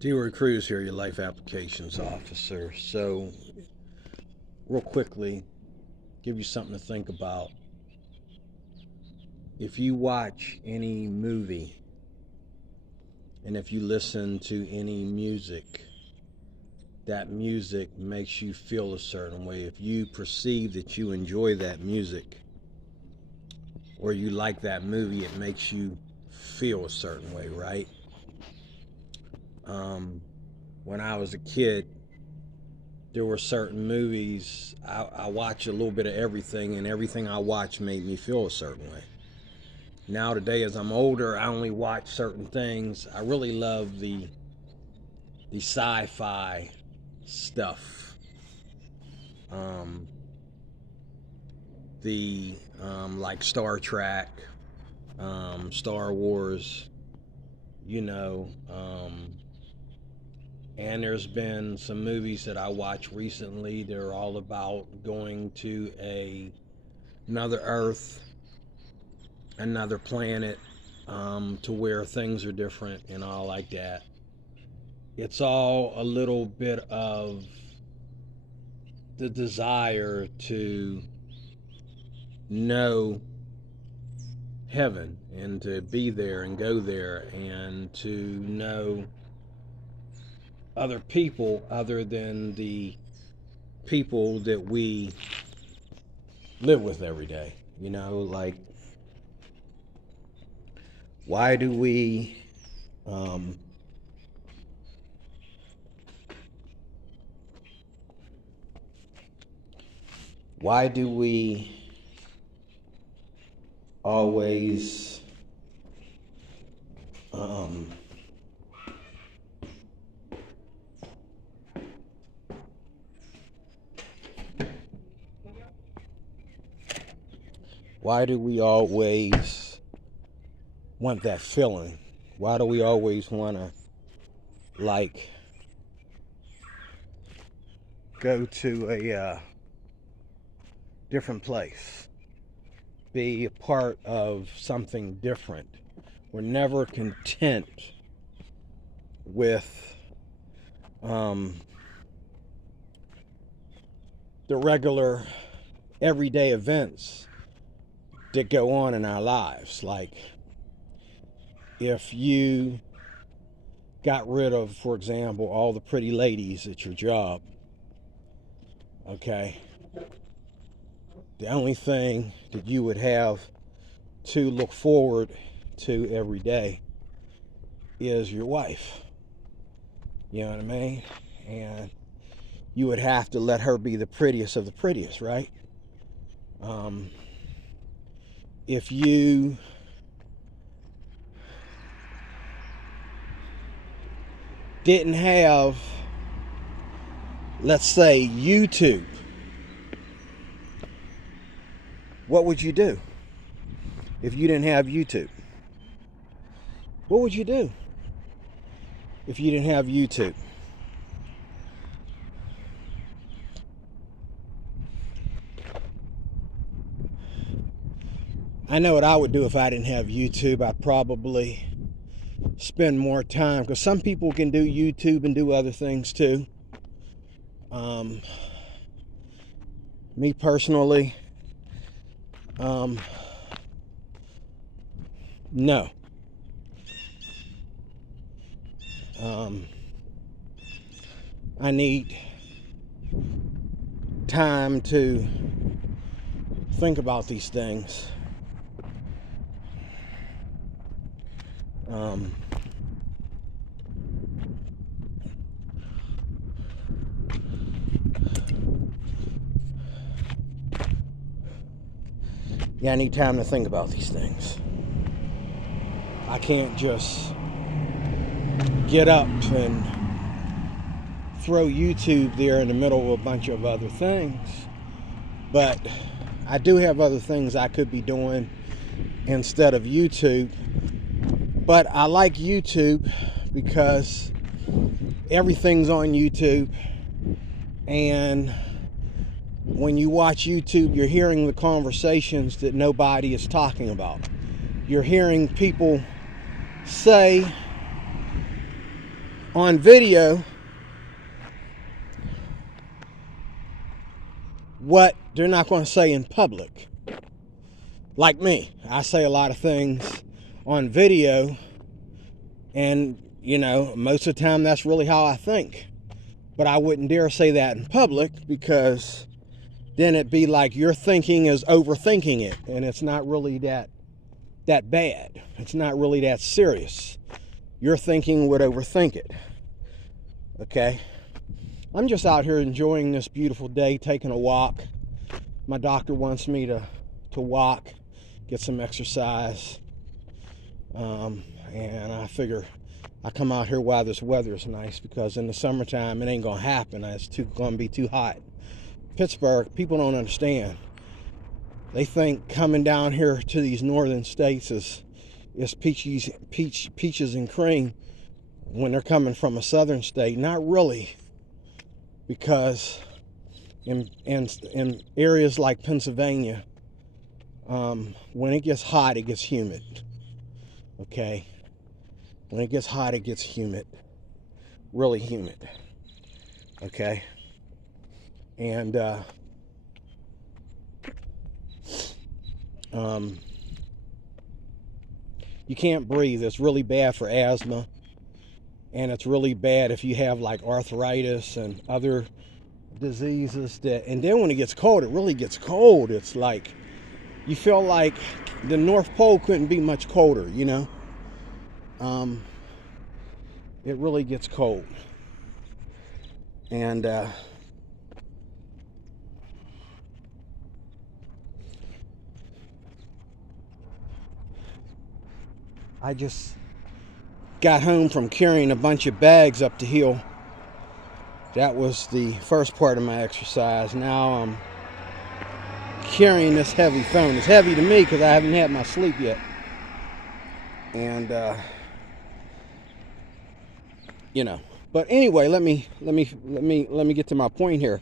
D. Cruz here, your life applications officer. So, real quickly, give you something to think about. If you watch any movie and if you listen to any music, that music makes you feel a certain way. If you perceive that you enjoy that music or you like that movie, it makes you feel a certain way, right? Um, when I was a kid, there were certain movies I watch a little bit of everything, and everything I watch made me feel a certain way. Now today, as I'm older, I only watch certain things. I really love the sci-fi stuff, um, the like Star Trek, Star Wars, you know. And there's been some movies that I watched recently. They're all about going to another Earth, another planet, to where things are different and all like that. It's all a little bit of the desire to know heaven and to be there and go there and to know other people other than the people that we live with every day. Like, why do we um, why do we always um, why do we always want that feeling? Why do we always want to, like, go to a different place, be a part of something different? We're never content with um, the regular everyday events that go on in our lives. Like, if you got rid of, for example, all the pretty ladies at your job, okay, the only thing that you would have to look forward to every day is your wife. You know what I mean? And you would have to let her be the prettiest of the prettiest, right? Um, if you didn't have, let's say, YouTube, what would you do? If you didn't have YouTube, what would you do if you didn't have YouTube? I know what I would do if I didn't have YouTube. I'd probably spend more time, because some people can do YouTube and do other things too. Me personally, no. I need time to think about these things. Yeah, I need time to think about these things. I can't just get up and throw YouTube there in the middle of a bunch of other things. But I do have other things I could be doing instead of YouTube. But I like YouTube because everything's on YouTube. And when you watch YouTube, you're hearing the conversations that nobody is talking about. You're hearing people say on video what they're not going to say in public. Like me, I say a lot of things on video, and most of the time that's really how I think. But I wouldn't dare say that in public, because then it'd be like your thinking is overthinking it, and it's not really that bad. It's not really that serious. Your thinking would overthink it. Okay? I'm just out here enjoying this beautiful day, taking a walk. My doctor wants me to walk, get some exercise. And I figure I come out here while this weather is nice, because in the summertime it ain't gonna happen. It's gonna be too hot. Pittsburgh, people don't understand. They think coming down here to these northern states is peaches and cream when they're coming from a southern state. Not really, because in areas like Pennsylvania, when it gets hot, it gets humid. Okay? When it gets hot, it gets humid. Really humid. Okay? And you can't breathe. It's really bad for asthma, and it's really bad if you have like arthritis and other diseases. And then when it gets cold, it really gets cold. It's like you feel like the North Pole couldn't be much colder, it really gets cold. And I just got home from carrying a bunch of bags up the hill. That was the first part of my exercise. Now I'm carrying this heavy phone. It's heavy to me because I haven't had my sleep yet. And but anyway, let me get to my point here.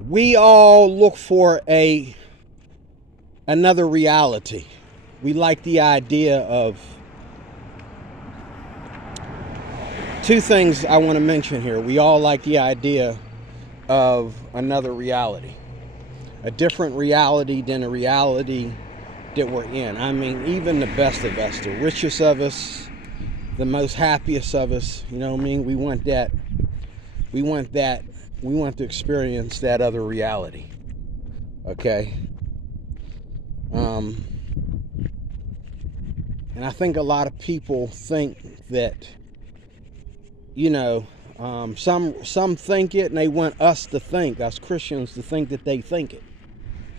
We all look for another reality. We like the idea of two things I want to mention here. We all like the idea of another reality, a different reality than the reality that we're in. I mean, even the best of us, the richest of us, the most happiest of us, we want that. We want to experience that other reality. Okay? And I think a lot of people think that, some think it, and they want us to think, us Christians, to think that they think it.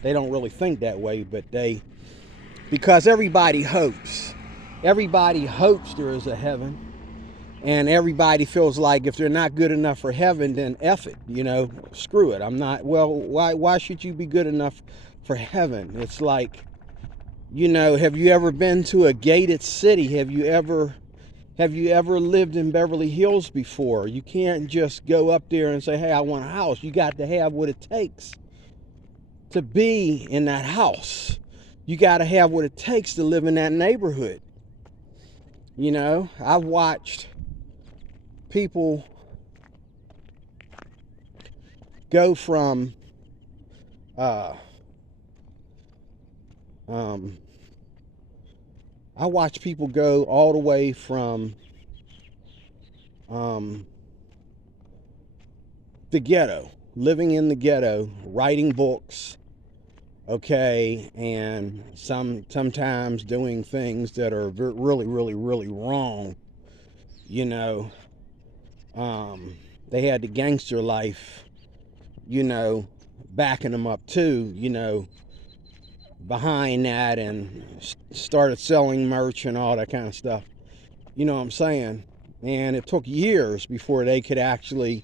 They don't really think that way, but because everybody hopes. Everybody hopes there is a heaven. And everybody feels like if they're not good enough for heaven, then F it, screw it. I'm not, why should you be good enough for heaven? It's like, have you ever been to a gated city? Have you ever lived in Beverly Hills before? You can't just go up there and say, hey, I want a house. You got to have what it takes to be in that house. You got to have what it takes to live in that neighborhood. I've watched people go from I watch people go all the way from the ghetto, living in the ghetto, writing books, okay, and sometimes doing things that are really, really, really wrong. They had the gangster life, backing them up too, behind that, and started selling merch and all that kind of stuff. You know what I'm saying? And it took years before they could actually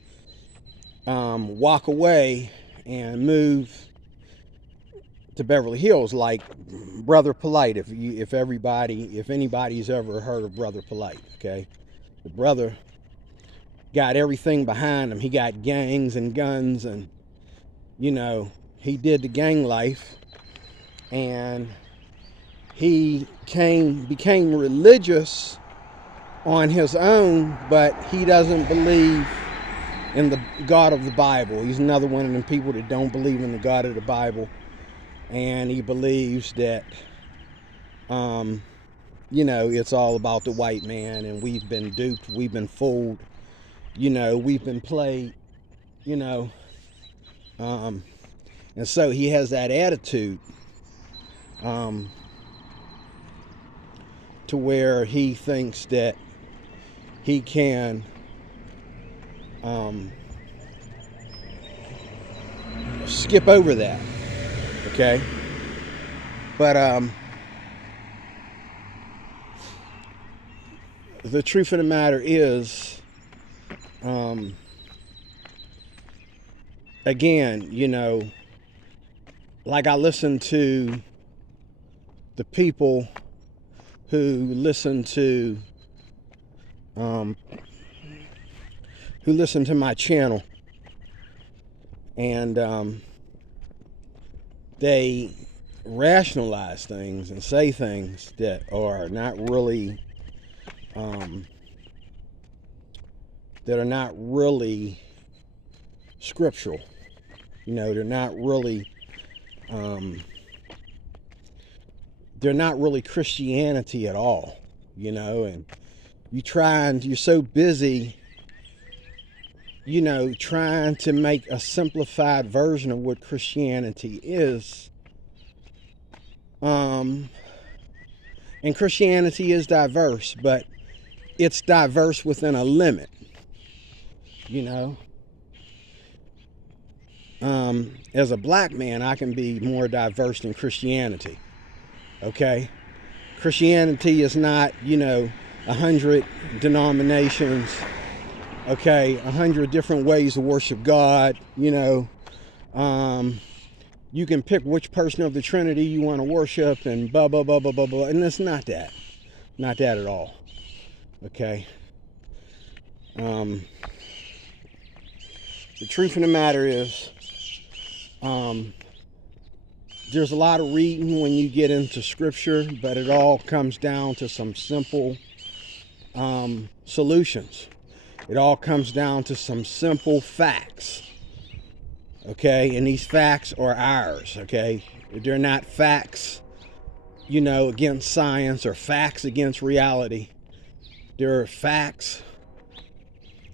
walk away and move to Beverly Hills, like Brother Polite. If anybody's ever heard of Brother Polite, okay, the brother got everything behind him. He got gangs and guns, and he did the gang life, and he became religious on his own, but he doesn't believe in the God of the Bible. He's another one of them people that don't believe in the God of the Bible, and he believes that it's all about the white man, and we've been duped, we've been fooled, we've been played, and so he has that attitude to where he thinks that he can skip over that, okay? But the truth of the matter is, again, like I listen to the people who listen to my channel, and they rationalize things and say things that are not really scriptural. They're not really Christianity at all, and you're so busy, trying to make a simplified version of what Christianity is. And Christianity is diverse, but it's diverse within a limit, As a black man, I can be more diverse than Christianity, okay? Christianity is not, 100 denominations, okay? 100 different ways to worship God, You can pick which person of the Trinity you want to worship and blah, blah, blah, blah, blah, blah. And it's not that. Not that at all. Okay? The truth of the matter is, there's a lot of reading when you get into scripture, but it all comes down to some simple solutions. It all comes down to some simple facts. Okay, and these facts are ours, okay? They're not facts, against science or facts against reality. They're facts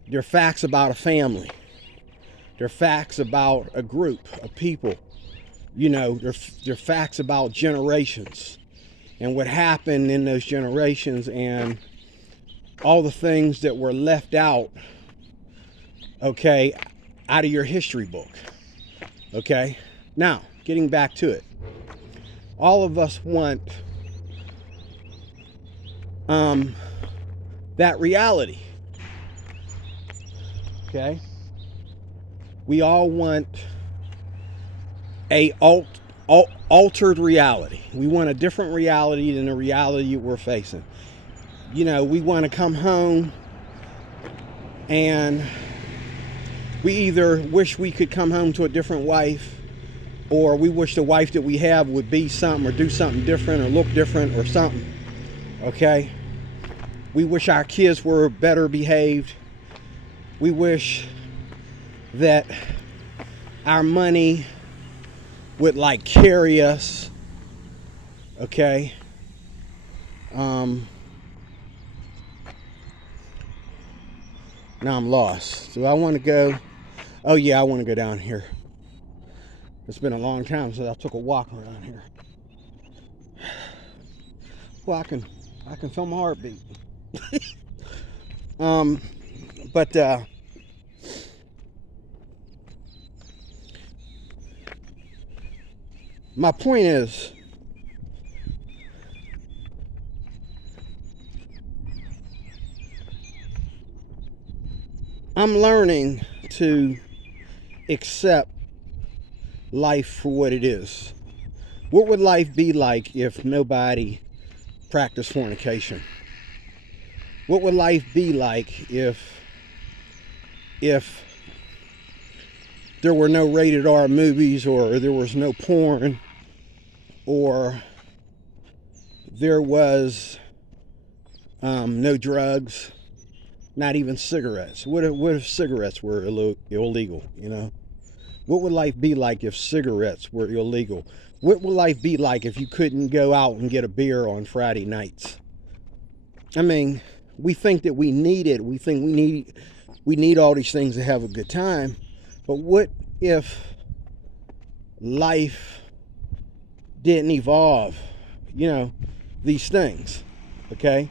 about a family. They're facts about a group of people. They're facts about generations and what happened in those generations and all the things that were left out, okay, out of your history book. Okay, now getting back to it, all of us want that reality. Okay, we all want a altered reality. We want a different reality than the reality we're facing. We want to come home and we either wish we could come home to a different wife, or we wish the wife that we have would be something or do something different or look different or something. Okay? We wish our kids were better behaved. We wish that our money would carry us. Okay? Now I'm lost. Do I want to go? Oh yeah, I want to go down here. It's been a long time since I took a walk around here. Well, I can feel my heartbeat. But my point is, I'm learning to accept life for what it is. What would life be like if nobody practiced fornication? What would life be like if there were no rated R movies, or there was no porn, or there was no drugs, not even cigarettes? What if cigarettes were illegal? What would life be like if cigarettes were illegal? What would life be like if you couldn't go out and get a beer on Friday nights? I mean, we think that we need it. We think we need all these things to have a good time. But what if life didn't evolve, these things, okay?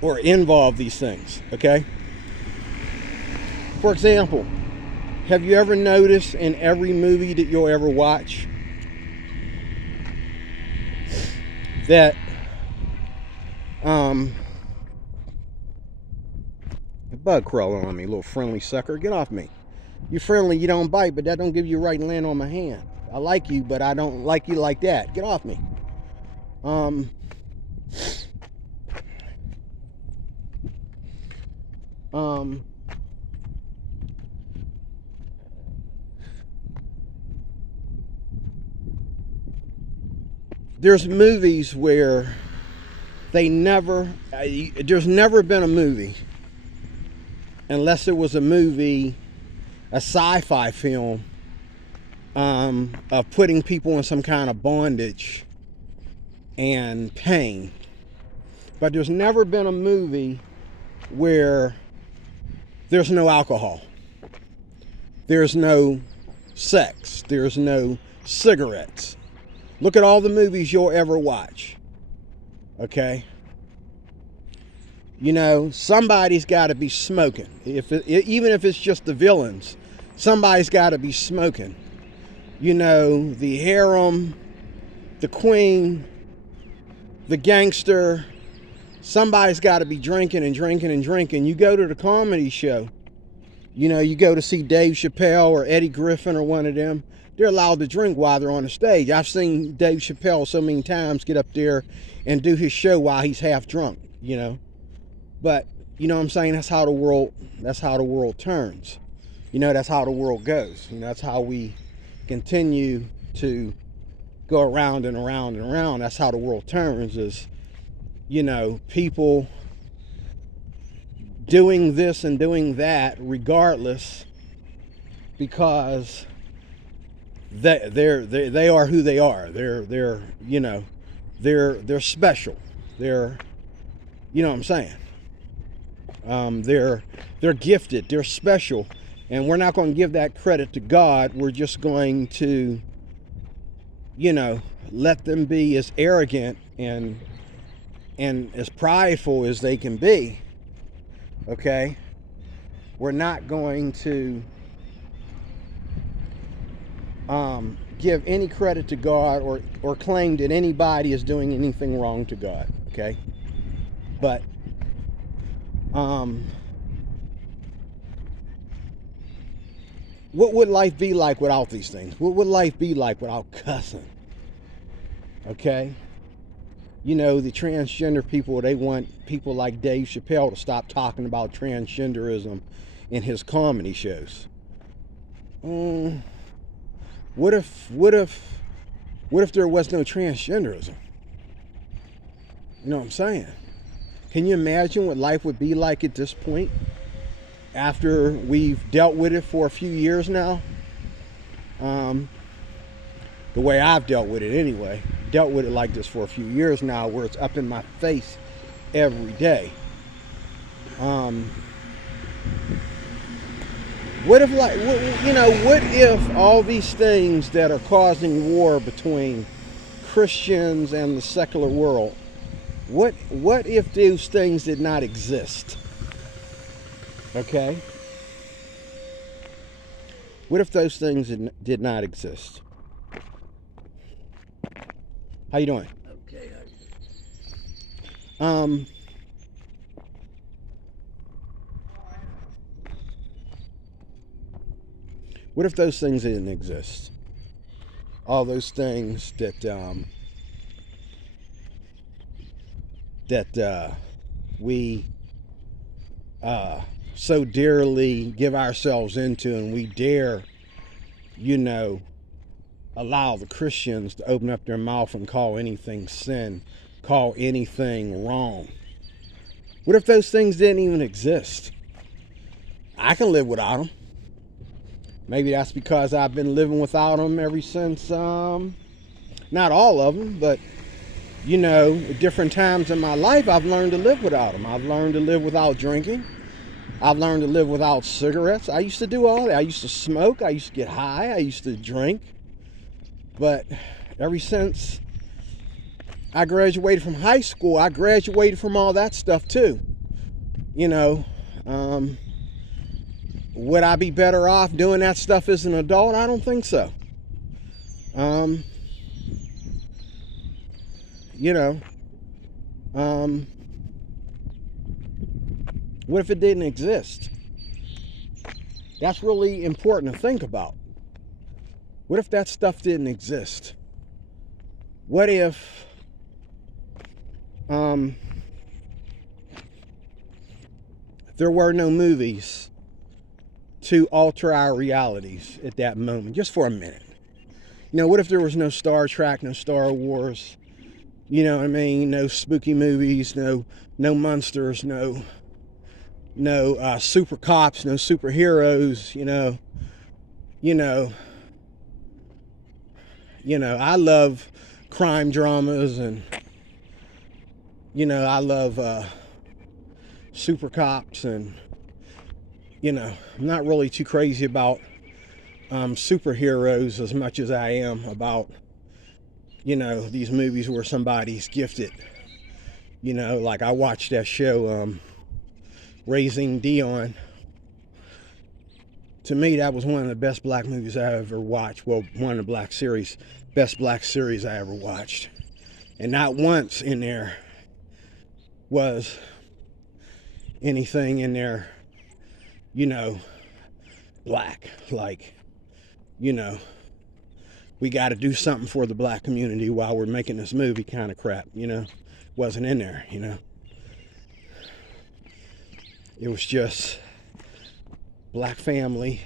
Or involve these things, okay? For example, have you ever noticed in every movie that you'll ever watch that a bug crawling on me, little friendly sucker, get off me. You friendly, you don't bite, but that don't give you a right to land on my hand. I like you, but I don't like you like that. Get off me. There's movies where there's never been a movie, unless it was a sci-fi film, of putting people in some kind of bondage and pain. But there's never been a movie where there's no alcohol, there's no sex, there's no cigarettes. Look at all the movies you'll ever watch, okay? Somebody's got to be smoking. Even if it's just the villains, somebody's got to be smoking. The harem, the queen, the gangster, somebody's got to be drinking and drinking and drinking. You go to the comedy show, you go to see Dave Chappelle or Eddie Griffin or one of them, they're allowed to drink while they're on the stage. I've seen Dave Chappelle so many times get up there and do his show while he's half drunk, But, what I'm saying? That's how the world turns. That's how the world goes. That's how we continue to go around and around and around. That's how the world turns, is, people doing this and doing that regardless, because they are who they are. They're special. They're, what I'm saying? They're gifted. They're special, and we're not going to give that credit to God. We're just going to, let them be as arrogant and as prideful as they can be. Okay, we're not going to give any credit to God or claim that anybody is doing anything wrong to God. Okay, but what would life be like without these things? What would life be like without cussing? Okay, the transgender people, they want people like Dave Chappelle to stop talking about transgenderism in his comedy shows. What if there was no transgenderism? You know what I'm saying? Can you imagine what life would be like at this point, after we've dealt with it for a few years now? The way I've dealt with it anyway. Dealt with it like this for a few years now, where it's up in my face every day. What if all these things that are causing war between Christians and the secular world, what if those things did not exist? Okay? What if those things did not exist? How you doing? Okay. What if those things didn't exist? All those things that we so dearly give ourselves into, and we dare, allow the Christians to open up their mouth and call anything sin, call anything wrong? What if those things didn't even exist? I can live without them. Maybe that's because I've been living without them ever since, not all of them, but, at different times in my life, I've learned to live without them. I've learned to live without drinking. I've learned to live without cigarettes. I used to do all that. I used to smoke. I used to get high. I used to drink. But ever since I graduated from high school, I graduated from all that stuff too. Would I be better off doing that stuff as an adult? I don't think so. What if it didn't exist? That's really important to think about. What if that stuff didn't exist? What if there were no movies to alter our realities at that moment, just for a minute? What if there was no Star Trek, no Star Wars, no spooky movies, no monsters, no super cops, no superheroes, I love crime dramas, and I love super cops, and I'm not really too crazy about superheroes as much as I am about these movies where somebody's gifted. Like I watched that show Raising Dion. To me, that was one of the best black movies I ever watched. Well, one of the best black series I ever watched. And not once in there was anything in there, black. Like, we got to do something for the black community while we're making this movie kind of crap, wasn't in there, It was just black family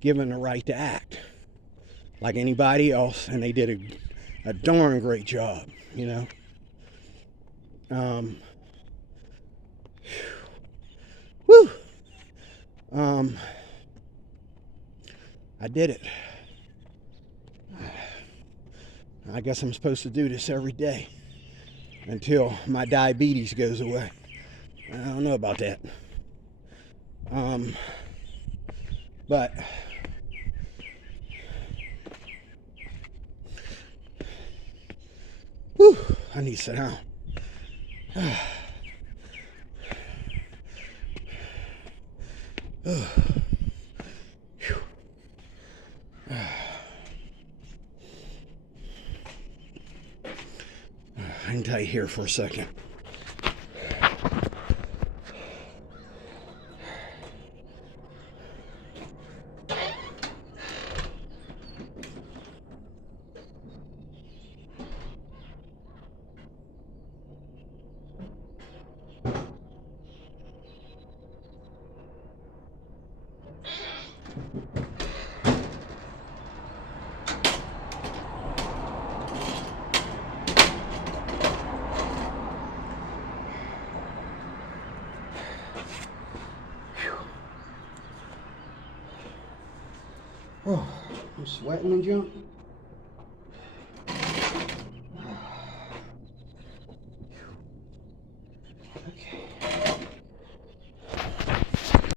given the right to act like anybody else, and they did a darn great job, Whew. I did it. I guess I'm supposed to do this every day until my diabetes goes away. I don't know about that. But whew, I need to sit down. Hang tight here for a second. Oh, I'm sweating and junk. Okay.